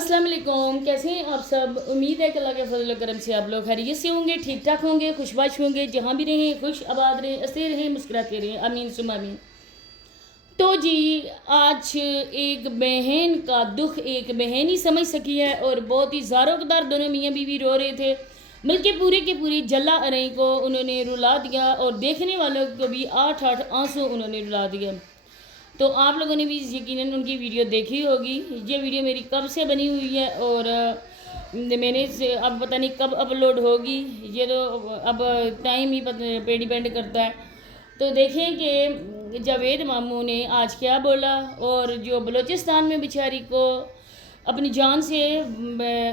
अस्सलाम वालेकुम। कैसे हैं आप सब? उम्मीद है कि अल्लाह के फजल करम से आप लोग खैरियत से होंगे, ठीक ठाक होंगे, खुशबाश होंगे। जहाँ भी रहें खुश आबाद रहें, हंसते रहें, मुस्कुराते रहें। आमीन सुम आमीन। तो जी, आज एक बहन का दुख एक बहन ही समझ सकी है और बहुत ही ज़ारोकदार दोनों मियाँ बीवी रो रहे थे, बल्कि पूरे के पूरी जल्ला अरई को उन्होंने रुला दिया और देखने वालों को भी 8-8 आंसू उन्होंने रुला दिया। तो आप लोगों ने भी यकीनन उनकी वीडियो देखी होगी। ये वीडियो मेरी कब से बनी हुई है और मैंने से अब पता नहीं कब अपलोड होगी, ये तो अब टाइम ही पे डिपेंड करता है। तो देखें कि जावेद मामू ने आज क्या बोला और जो बलूचिस्तान में बेचारी को अपनी जान से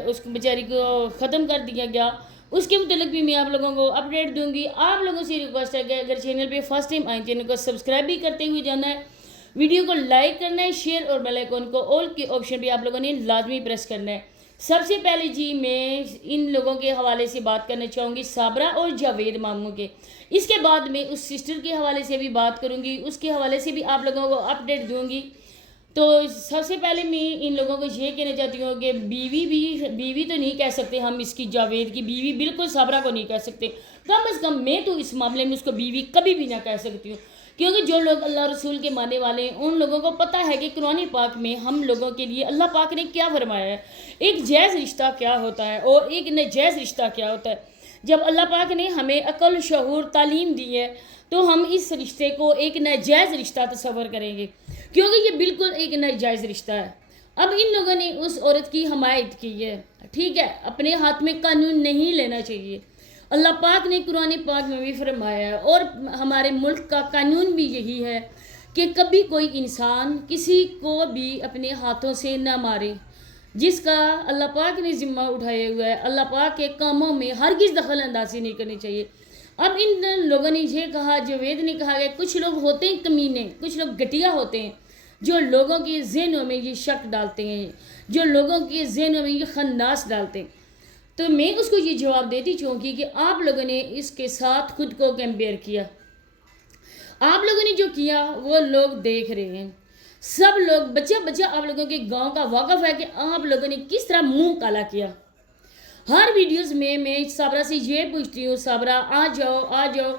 उस बेचारी को ख़त्म कर दिया गया, उसके मुतल्लिक भी मैं आप लोगों को अपडेट दूंगी। आप लोगों से रिक्वेस्ट है कि अगर चैनल पे फर्स्ट टाइम आए, चैनल को सब्सक्राइब भी करते हुए जाना है, वीडियो को लाइक करना है, शेयर और बेल आइकन को ऑल के ऑप्शन भी आप लोगों ने लाजमी प्रेस करना है। सबसे पहले जी मैं इन लोगों के हवाले से बात करना चाहूँगी, साबरा और जावेद मामू के। इसके बाद मैं उस सिस्टर के हवाले से भी बात करूँगी, उसके हवाले से भी आप लोगों को अपडेट दूँगी। तो सबसे पहले मैं इन लोगों को ये कहना चाहती हूँ कि बीवी तो नहीं कह सकते हम इसकी, जावेद की बीवी बिल्कुल साबरा को नहीं कह सकते। कम अज़ कम मैं तो इस मामले में उसको बीवी कभी भी ना कह सकती हूँ, क्योंकि जो लोग अल्लाह रसूल के मानने वाले हैं उन लोगों को पता है कि कुरान पाक में हम लोगों के लिए अल्लाह पाक ने क्या फरमाया है, एक जायज़ रिश्ता क्या होता है और एक नाजायज़ रिश्ता क्या होता है। जब अल्लाह पाक ने हमें अक्ल, शऊर, तालीम दी है तो हम इस रिश्ते को एक नाजायज़ रिश्ता तस्वर करेंगे, क्योंकि ये बिल्कुल एक नाजायज़ रिश्ता है। अब इन लोगों ने उस औरत की हमायत की है, ठीक है, अपने हाथ में कानून नहीं लेना चाहिए। अल्लाह पाक ने कुरान पाक में भी फरमाया है और हमारे मुल्क का कानून भी यही है कि कभी कोई इंसान किसी को भी अपने हाथों से न मारे, जिसका अल्लाह पाक ने ज़िम्मा उठाया हुआ है। अल्लाह पाक के कामों में हरगिज़ दखल अंदाजी नहीं करनी चाहिए। अब इन लोगों ने ये कहा, जावेद ने कहा कि कुछ लोग होते हैं कमीने, कुछ लोग घटिया होते हैं जो लोगों के ज़हनों में ये शक डालते हैं, जो लोगों के ज़हनों में ये खन्नास डालते हैं। तो मैं उसको ये जवाब देती चाहूँगी कि आप लोगों ने इसके साथ खुद को कंपेयर किया, आप लोगों ने जो किया वो लोग देख रहे हैं। सब लोग बच्चा आप लोगों के गांव का वाकफ़ है कि आप लोगों ने किस तरह मुंह काला किया। हर वीडियोस में मैं साबरा से ये पूछती हूँ, साबरा आ जाओ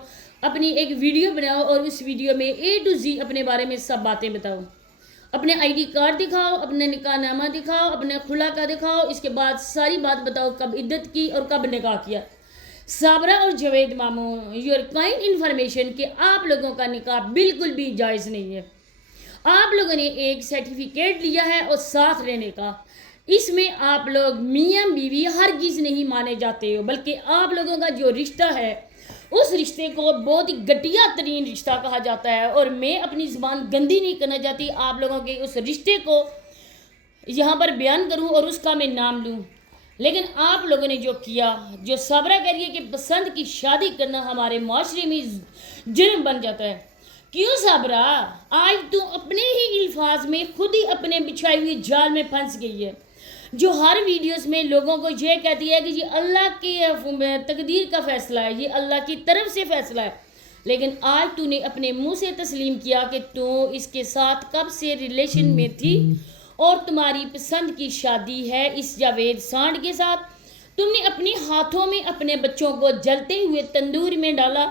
अपनी एक वीडियो बनाओ और उस वीडियो में A to Z अपने बारे में सब बातें बताओ। अपने ID कार्ड दिखाओ, अपने निकाहनामा दिखाओ, अपने खुला का दिखाओ, इसके बाद सारी बात बताओ कब इद्दत की और कब निकाह किया। साबरा और जावेद मामू, योर काइंड इन्फॉर्मेशन कि आप लोगों का निकाह बिल्कुल भी जायज़ नहीं है। आप लोगों ने एक सर्टिफिकेट लिया है और साथ रहने का, इसमें आप लोग मियाँ बीवी हरगिज़ नहीं माने जाते हो, बल्कि आप लोगों का जो रिश्ता है उस रिश्ते को बहुत ही घटिया तरीन रिश्ता कहा जाता है। और मैं अपनी ज़बान गंदी नहीं करना चाहती, आप लोगों के उस रिश्ते को यहाँ पर बयान करूँ और उसका मैं नाम लूँ, लेकिन आप लोगों ने जो किया, जो साबरा कह रही है कि पसंद की शादी करना हमारे माशरे में जुर्म बन जाता है। क्यों साबरा, आज तू अपने ही अल्फाज में खुद ही अपने बिछाई हुई जाल में फंस गई है, जो हर वीडियोस में लोगों को ये कहती है कि ये अल्लाह की तकदीर का फ़ैसला है, ये अल्लाह की तरफ से फ़ैसला है। लेकिन आज तूने अपने मुंह से तस्लीम किया कि तू इसके साथ कब से रिलेशन में थी और तुम्हारी पसंद की शादी है इस जावेद सांड के साथ। तुमने अपने हाथों में अपने बच्चों को जलते हुए तंदूर में डाला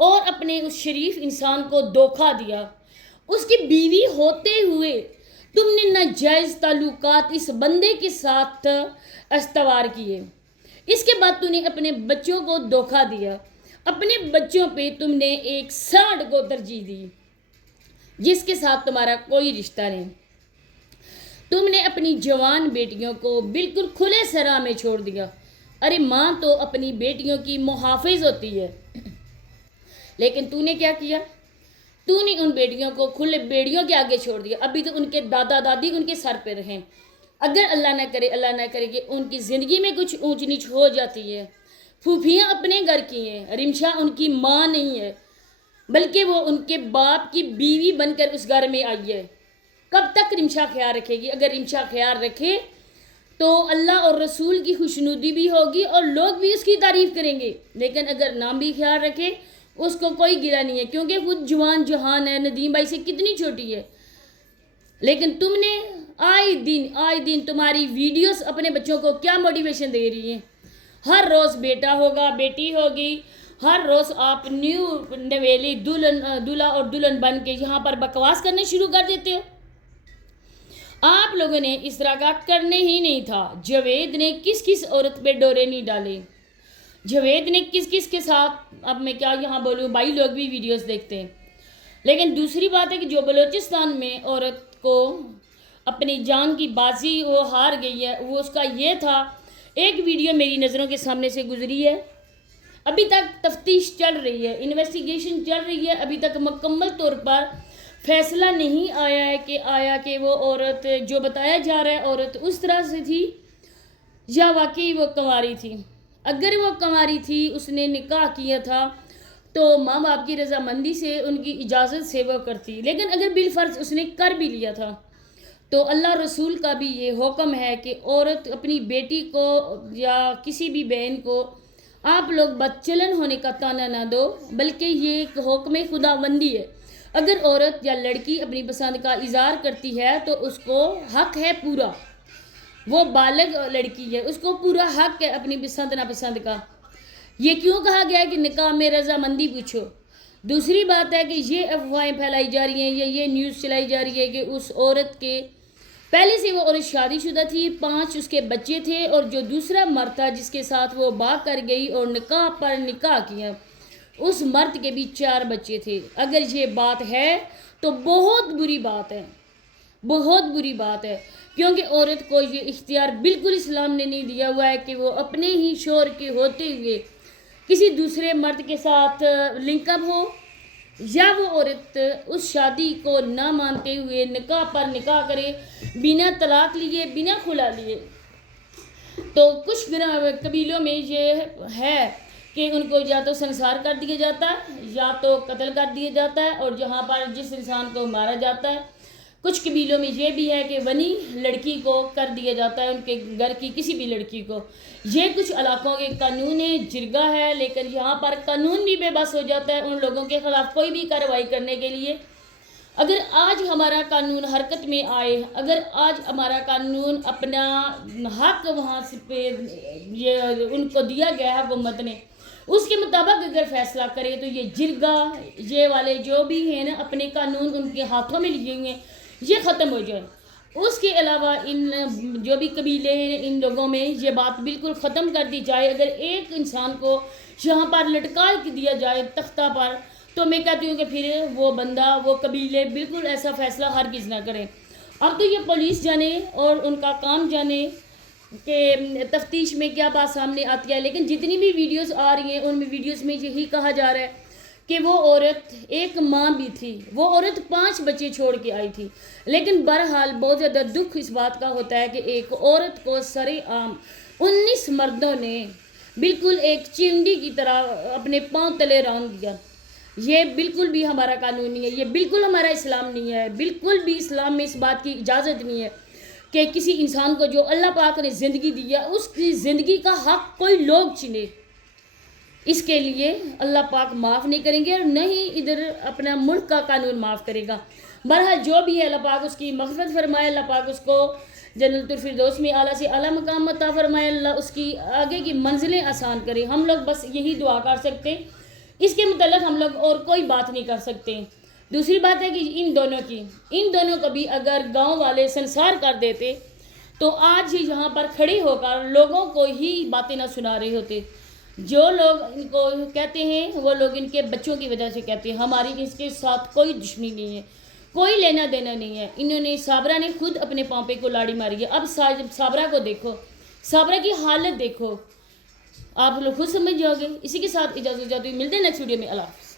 और अपने उस शरीफ इंसान को धोखा दिया। उसकी बीवी होते हुए तुमने नाजायज़ ताल्लुकात इस बंदे के साथ इस्तवार किए। इसके बाद तूने अपने बच्चों को धोखा दिया, अपने बच्चों पे तुमने एक सांड को तरजीह दी जिसके साथ तुम्हारा कोई रिश्ता नहीं। तुमने अपनी जवान बेटियों को बिल्कुल खुले सराह में छोड़ दिया। अरे माँ तो अपनी बेटियों की मुहाफिज होती है, लेकिन तूने क्या किया, तूने उन बेटियों को खुले बेड़ियों के आगे छोड़ दिया। अभी तो उनके दादा दादी उनके सर पे रहें, अगर अल्लाह ना करे कि उनकी ज़िंदगी में कुछ ऊंच नीच हो जाती है। फूफियाँ अपने घर की हैं, रिमशा उनकी माँ नहीं है, बल्कि वो उनके बाप की बीवी बनकर उस घर में आई है। कब तक रिमशा ख्याल रखेगी? अगर रिमशा ख्याल रखे तो अल्लाह और रसूल की खुशनुदी भी होगी और लोग भी उसकी तारीफ़ करेंगे, लेकिन अगर नाम भी ख्याल रखे उसको कोई गिला नहीं है, क्योंकि खुद जवान जहान है, नदीम भाई से कितनी छोटी है। लेकिन तुमने آئے دن تمہاری ویڈیوز اپنے بچوں کو کیا موٹیویشن دے رہی ہیں. ہر روز بیٹا ہوگا, بیٹی ہوگی, ہر روز آپ نیو نویلی دلہا اور دلہن بن کے یہاں پر بکواس کرنے شروع کر دیتے ہو. آپ لوگوں نے اس طرح کا کرنے ہی نہیں تھا. جاوید نے کس عورت پہ ڈورے نہیں ڈالے, جاوید نے کس کے ساتھ, اب میں کیا یہاں بولوں, بھائی لوگ بھی ویڈیوز دیکھتے ہیں. لیکن دوسری بات ہے کہ جو بلوچستان میں عورت کو اپنی جان کی بازی وہ ہار گئی ہے, وہ اس کا یہ تھا. ایک ویڈیو میری نظروں کے سامنے سے گزری ہے, ابھی تک تفتیش چل رہی ہے, انویسٹیگیشن چل رہی ہے, ابھی تک مکمل طور پر فیصلہ نہیں آیا کہ وہ عورت جو بتایا جا رہا ہے عورت اس طرح سے تھی یا واقعی وہ کنواری تھی. اگر وہ کنواری تھی, اس نے نکاح کیا تھا, تو ماں باپ کی رضامندی سے ان کی اجازت سے وہ کرتی. لیکن اگر بالفرض اس نے کر بھی لیا تھا تو اللہ رسول کا بھی یہ حکم ہے کہ عورت اپنی بیٹی کو یا کسی بھی بہن کو آپ لوگ بدچلن ہونے کا تانا نہ دو, بلکہ یہ ایک حکم خداوندی ہے. اگر عورت یا لڑکی اپنی پسند کا اظہار کرتی ہے تو اس کو حق ہے پورا, وہ بالغ لڑکی ہے, اس کو پورا حق ہے اپنی پسند ناپسند کا. یہ کیوں کہا گیا ہے کہ نکاح میں رضامندی پوچھو. دوسری بات ہے کہ یہ افواہیں پھیلائی جا رہی ہیں یا یہ نیوز چلائی جا رہی ہے کہ اس عورت کے پہلے سے وہ عورت شادی شدہ تھی, 5 اس کے بچے تھے, اور جو دوسرا مرد تھا جس کے ساتھ وہ بھاگ کر گئی اور نکاح پر نکاح کیا, اس مرد کے بھی 4 بچے تھے. اگر یہ بات ہے تو بہت بری بات ہے, بہت بری بات ہے, کیونکہ عورت کو یہ اختیار بالکل اسلام نے نہیں دیا ہوا ہے کہ وہ اپنے ہی شوہر کے ہوتے ہوئے کسی دوسرے مرد کے ساتھ لنک اپ ہو, یا وہ عورت اس شادی کو نہ مانتے ہوئے نکاح پر نکاح کرے بنا طلاق لیے, بنا خلا لیے. تو کچھ قبیلوں میں یہ ہے کہ ان کو یا تو سنسار کر دیا جاتا ہے یا تو قتل کر دیا جاتا ہے, اور جہاں پر جس انسان کو مارا جاتا ہے. کچھ قبیلوں میں یہ بھی ہے کہ ونی لڑکی کو کر دیا جاتا ہے, ان کے گھر کی کسی بھی لڑکی کو. یہ کچھ علاقوں کے قانون ہے, جرگہ ہے, لیکن یہاں پر قانون بھی بے بس ہو جاتا ہے ان لوگوں کے خلاف کوئی بھی کارروائی کرنے کے لیے. اگر آج ہمارا قانون حرکت میں آئے, اگر آج ہمارا قانون اپنا حق وہاں سے پہ یہ ان کو دیا گیا ہے حکومت نے, اس کے مطابق اگر فیصلہ کرے تو یہ جرگہ یہ والے جو بھی ہیں نا اپنے قانون ان کے ہاتھوں میں لیے ہوئے ہیں, یہ ختم ہو جائے. اس کے علاوہ ان جو بھی قبیلے ہیں ان لوگوں میں یہ بات بالکل ختم کر دی جائے. اگر ایک انسان کو یہاں پر لٹکا دیا جائے تختہ پر, تو میں کہتی ہوں کہ پھر وہ بندہ وہ قبیلے بالکل ایسا فیصلہ ہرگز نہ کریں. اب تو یہ پولیس جانے اور ان کا کام جانے کہ تفتیش میں کیا بات سامنے آتی ہے. لیکن جتنی بھی ویڈیوز آ رہی ہیں ان میں ویڈیوز میں یہی کہا جا رہا ہے کہ وہ عورت ایک ماں بھی تھی, وہ عورت 5 بچے چھوڑ کے آئی تھی. لیکن بہرحال بہت زیادہ دکھ اس بات کا ہوتا ہے کہ ایک عورت کو سرے عام 19 مردوں نے بالکل ایک چمڑی کی طرح اپنے پاؤں تلے رونگ دیا. یہ بالکل بھی ہمارا قانون نہیں ہے, یہ بالکل ہمارا اسلام نہیں ہے, بالکل بھی اسلام میں اس بات کی اجازت نہیں ہے کہ کسی انسان کو جو اللہ پاک نے زندگی دی ہے اس کی زندگی کا حق کوئی لوگ چھینے. اس کے لیے اللہ پاک معاف نہیں کریں گے اور نہ ہی ادھر اپنا ملک کا قانون معاف کرے گا. بہرحال جو بھی ہے اللہ پاک اس کی مغفرت فرمائے, اللہ پاک اس کو جنت الفردوس میں اعلیٰ سے اعلیٰ مقام عطا فرمائے, اللہ اس کی آگے کی منزلیں آسان کرے. ہم لوگ بس یہی دعا کر سکتے ہیں, اس کے متعلق ہم لوگ اور کوئی بات نہیں کر سکتے. دوسری بات ہے کہ ان دونوں کو بھی اگر گاؤں والے سنسار کر دیتے تو آج ہی یہاں پر کھڑے ہو کر لوگوں کو ہی باتیں نہ سنا رہے ہوتے. جو لوگ ان کو کہتے ہیں وہ لوگ ان کے بچوں کی وجہ سے کہتے ہیں. ہماری اس کے ساتھ کوئی دشمنی نہیں ہے, کوئی لینا دینا نہیں ہے. انہوں نے صابرہ نے خود اپنے پاؤں پہ کلاڑی ماری ہے. اب صابرہ کو دیکھو, صابرہ کی حالت دیکھو, آپ لوگ خود سمجھ جاؤ گے. اسی کے ساتھ اجازت چاہتی ہوں, ملتے ہیں نیکسٹ ویڈیو میں. اللہ حافظ.